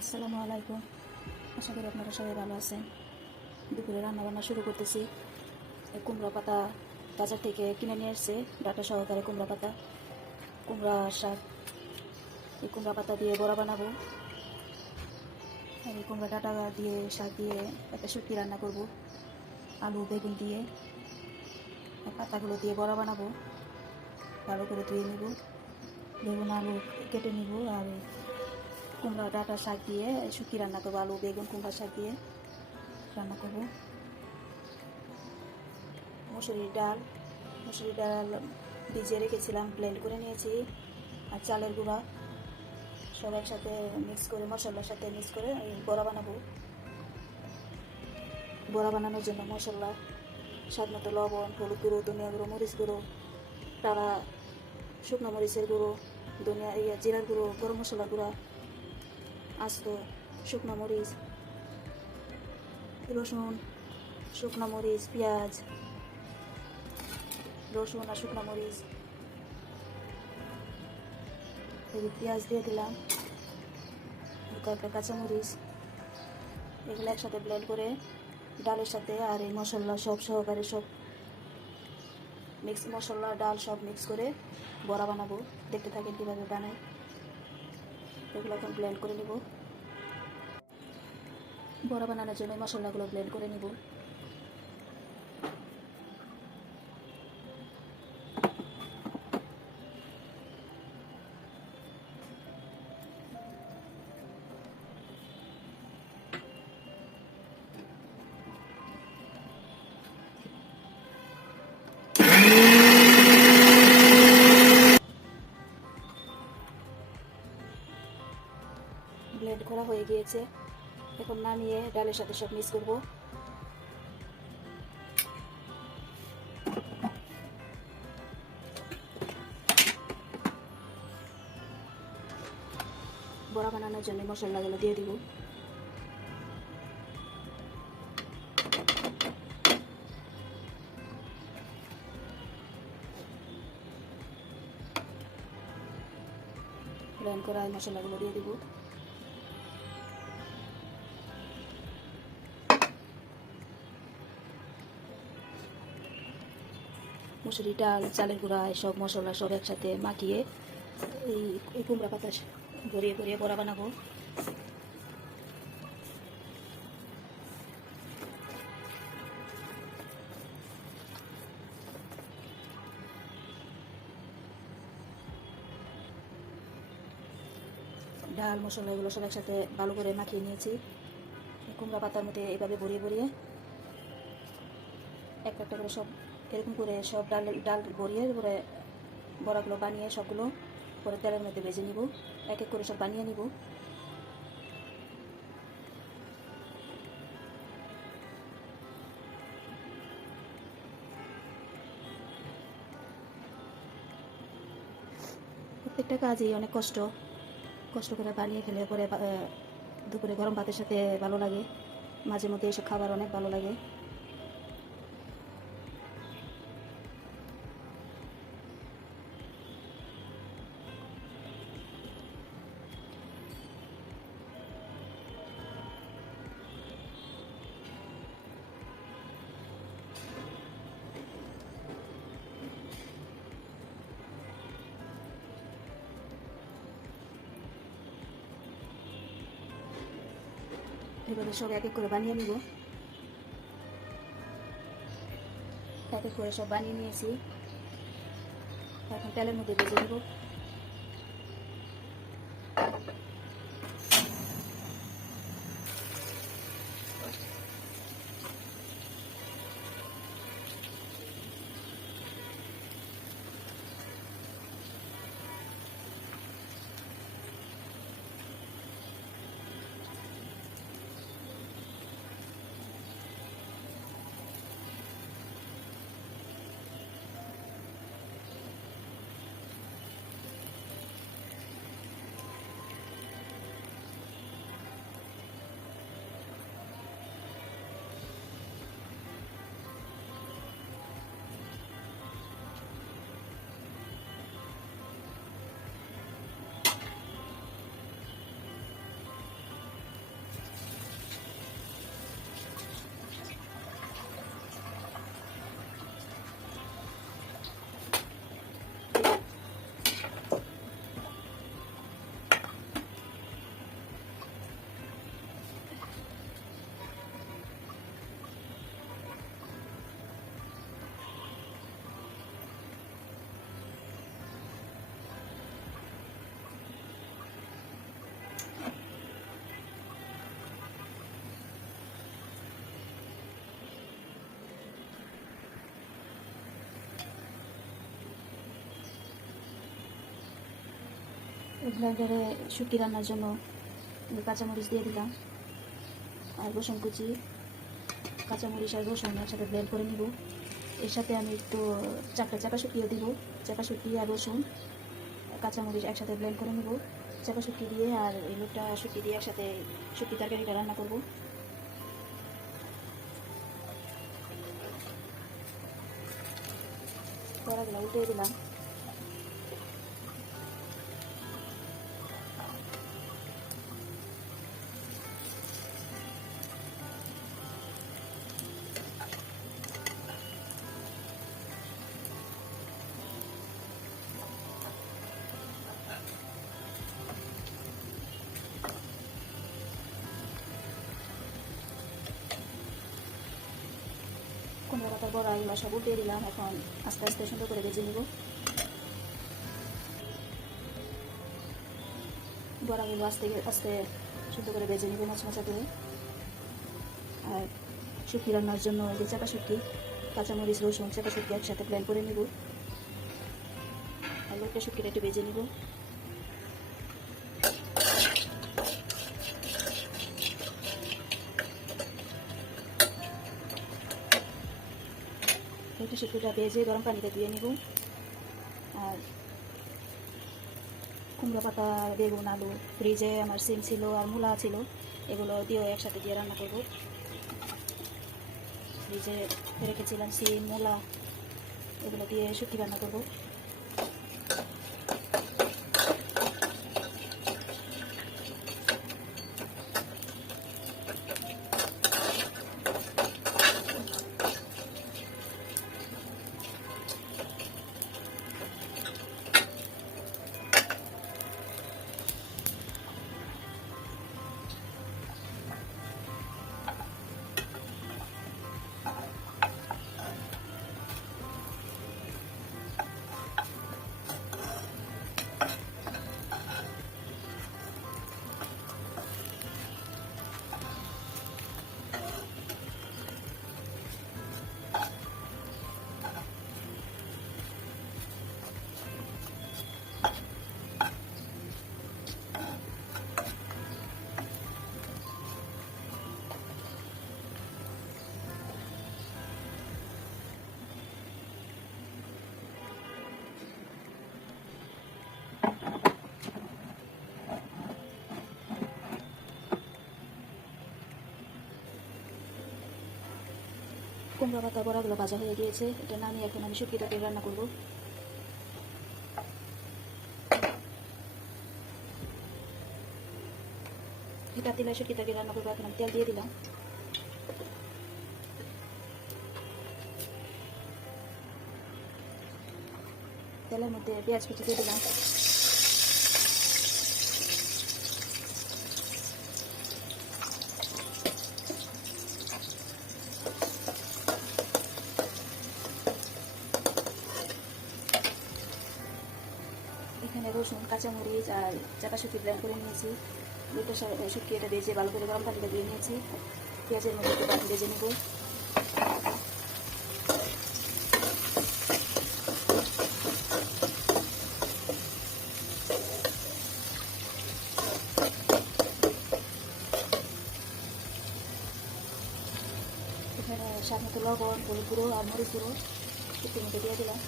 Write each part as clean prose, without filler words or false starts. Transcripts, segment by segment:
আসসালামু আলাইকুম। আশা করি আপনারা সবাই ভালো আছেন। দুপুরে রান্নাবান্না শুরু করতেছি। এই কুমড়া পাতা বাজার থেকে কিনে নিয়ে এসেছে, ডাঁটা সহকারে কুমড়া পাতা, কুমড়া শাক। এই কুমড়া পাতা দিয়ে বড়া বানাবো, আর এই কুমড়া ডাঁটা দিয়ে শাক দিয়ে একটা শুটকি রান্না করব, আলু বেগুন দিয়ে। পাতাগুলো দিয়ে বড়া বানাবো, ভালো করে ধুয়ে নিব, বেগুন আলু কেটে নিব, আর কুমড়া ডাঁটা শাক দিয়ে শুটকি রান্না করবো, আলু বেগুন কুমড়া শাক দিয়ে রান্না করব। মুসুরির ডাল ভিজিয়ে রেখেছিলাম, ব্লেন্ড করে নিয়েছি, আর চালের গুঁড়া সব একসাথে মিক্স করে, মশলার সাথে মিক্স করে বড়া বানাবো। বড়া বানানোর জন্য মশলা স্বাদ মতো লবণ, হলুদ গুঁড়ো, ধনিয়া গুঁড়ো, মরিচ গুঁড়ো, টাড়া শুকনো মরিচের গুঁড়ো, জিরার গুঁড়ো, গরম মশলা গুঁড়া, আস্ত শুকনো মরিচ, রসুন, শুকনো মরিচ, পেঁয়াজ, রসুন আর শুকনো মরিচ, পেঁয়াজ দিয়ে দিলাম, কয়েকটা কাঁচামরিচ, এগুলো একসাথে ব্লেন্ড করে ডালের সাথে আর এই মশলা সব সহকারে সব মশলা ডাল সব মিক্স করে বড়া বানাবো। দেখতে থাকেন কীভাবে বানাই। এগুলো এখন ব্লেন্ড করে নিব। বড়া বানানোর জন্য মশলাগুলো ব্লেন্ড করে নিব। ব্লেন্ড করা হয়ে গিয়েছে, এখন নামিয়ে ডালের সাথে সব মিক্স করব। বড়া বানানোর জন্য মশলাগুলো দিয়ে দিব। ব্লেন্ড করা মশলাগুলো দিয়ে দিব। মুসুরি ডাল, চালের গুঁড়া, সব মশলা সব একসাথে মাখিয়ে এই কুমড়া পাতা ভরিয়ে ভরিয়ে বড়া বানাবো। ডাল মশলা এগুলো সব একসাথে ভালো করে মাখিয়ে নিয়েছি। কুমড়া পাতার মধ্যে এভাবে ভরিয়ে ভরিয়ে একটা একটা করে সব এরকম করে সব ডাল ভরিয়ে পরে বড়াগুলো বানিয়ে সবগুলো পরে তেলের মধ্যে ভেজে নিব। এক এক করে সব বানিয়ে নিব। প্রত্যেকটা কাজই অনেক কষ্ট করে বানিয়ে খেলে পরে দুপুরে গরম ভাতের সাথে ভালো লাগে। মাঝে মধ্যে এসব খাবার অনেক ভালো লাগে। এভাবে সব এক এক করে বানিয়ে নিব। এক এক করে সব বানিয়ে নিয়েছি, এখন তেলের মধ্যে ভেজে নিব। ব্লেন্ডারে শুটকি রান্নার জন্য কাঁচামরিচ দিয়ে দিলাম আর রসুন কুচি, কাঁচামরিচ আর রসুন একসাথে ব্লেন্ড করে নিব। এর সাথে আমি একটু চাকা শুটকিও দিব। চাকা শুটকি আর রসুন কাঁচামরিচ একসাথে ব্লেন্ড করে নিব। চাকা শুটকি দিয়ে আর এই লোকটা শুটকি দিয়ে একসাথে শুটকি তরকারিটা রান্না করব। কড়াগুলো উল্টে দিলাম। কুমড়া পাতার বড়া এগুলো সব উল্টে দিলাম। এখন আস্তে আস্তে সুন্দর করে ভেজে নেব। বড়াগুলো আস্তে আস্তে সুন্দর করে ভেজে নেব মচমচা করে। আর শুটকি রান্নার জন্য যে চাপা শুটকি, কাঁচামরিচ রসুন চাপা শুটকি একসাথে ব্লেন্ড করে নেব। আর লোকটা শুটকিটা একটু ভেজে নেব। একটু শুটকিটা ভেজে গরম পানিতে ধুয়ে নেব। আর কুমড়া পাতা, বেগুন, আলু ফ্রিজে আমার সিম ছিল আর মূলা ছিল, এগুলো দিয়েও একসাথে দিয়ে রান্না করব। ফ্রিজে রেখেছিলাম সিম, মূলা, এগুলো দিয়ে শুটকি রান্না করব। কুমড়া পাতা বড়াগুলো ভাজা হয়ে গিয়েছে। এটা নামিয়ে এখন আমি শুটকি তরকারি রান্না করব। এটা দিলে শুটকি তরকারি রান্না করবো। এখন আমি তেল দিয়ে দিলাম। তেলের মধ্যে পেঁয়াজ কুচি দিয়ে দিলাম। এখানে রসুন, কাঁচামরিচ আর চাকা শুটকি ব্লেন্ড করে নিয়েছি। দুটো শুটকি এটা ভেজে ভালো করে গরম পানিটা দিয়ে নিয়েছি। পেঁয়াজের মধ্যে একটু পানি ভেজে নেব। এখানে স্বাদ মতো লবণ, হলুদ গুঁড়ো আর মরিচ গুঁড়ো শুটকির মধ্যে দিয়ে দিলাম।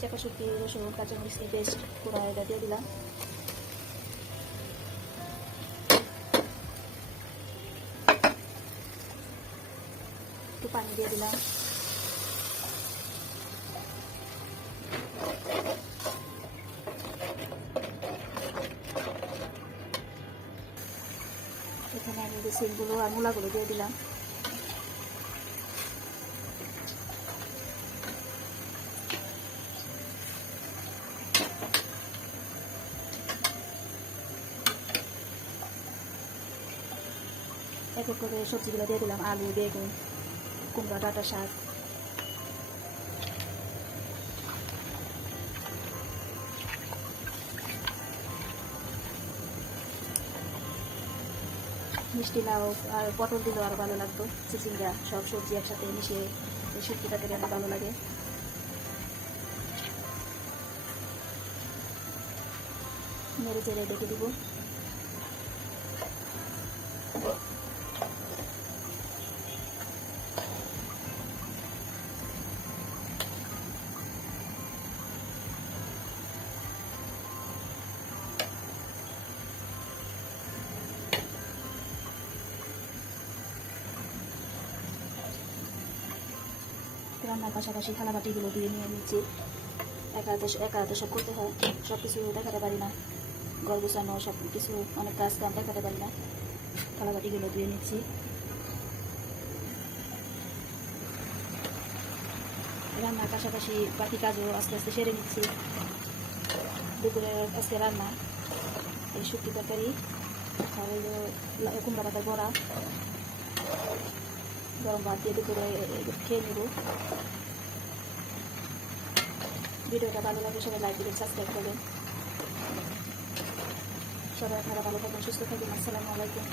চাকা শুটকি, রসুন, কাঁচামরিচ পেস্ট পুরো এটা দিয়ে দিলাম। একটু পানি দিয়ে দিলাম। এখানে আমি যে সিমগুলো আর মূলাগুলো দিয়ে দিলাম। এক এক করে সবজিগুলো দিয়ে দিলাম। আলু, বেগুন, কুমড়া, ডাঁটা শাক। মিষ্টি লাউ আর পটল দিলেও আরও ভালো লাগতো, চিচিঙ্গা সব সবজি একসাথে মিশিয়ে এই শুটকিটা খেতে আমার ভালো লাগে। নেড়ে চেড়ে দেখে দিব। রান্নার পাশাপাশি থালা বাটিগুলো ধুয়ে নিয়ে নিচ্ছি। একা হাতে সব করতে হয়, সব কিছু দেখাতে পারি না, ঘর গোছানো সব কিছু অনেক কাজ কাম দেখাতে পারি না। থালা বাটিগুলো ধুয়ে নিচ্ছি। রান্নার পাশাপাশি বাকি কাজও আস্তে আস্তে সেরে নিচ্ছি। দুপুরে আজকে রান্না এই শুটকি তরকারি আর কুমড়া পাতার বড়া, গরম ভাত দিয়ে দুপুরে খেয়ে নেব। ভিডিওটা ভালো লাগলে সবাই লাইক দিবেন, সাবস্ক্রাইব করবেন। সবাই আপনারা ভালো থাকবেন, সুস্থ থাকবেন। আসসালামু আলাইকুম।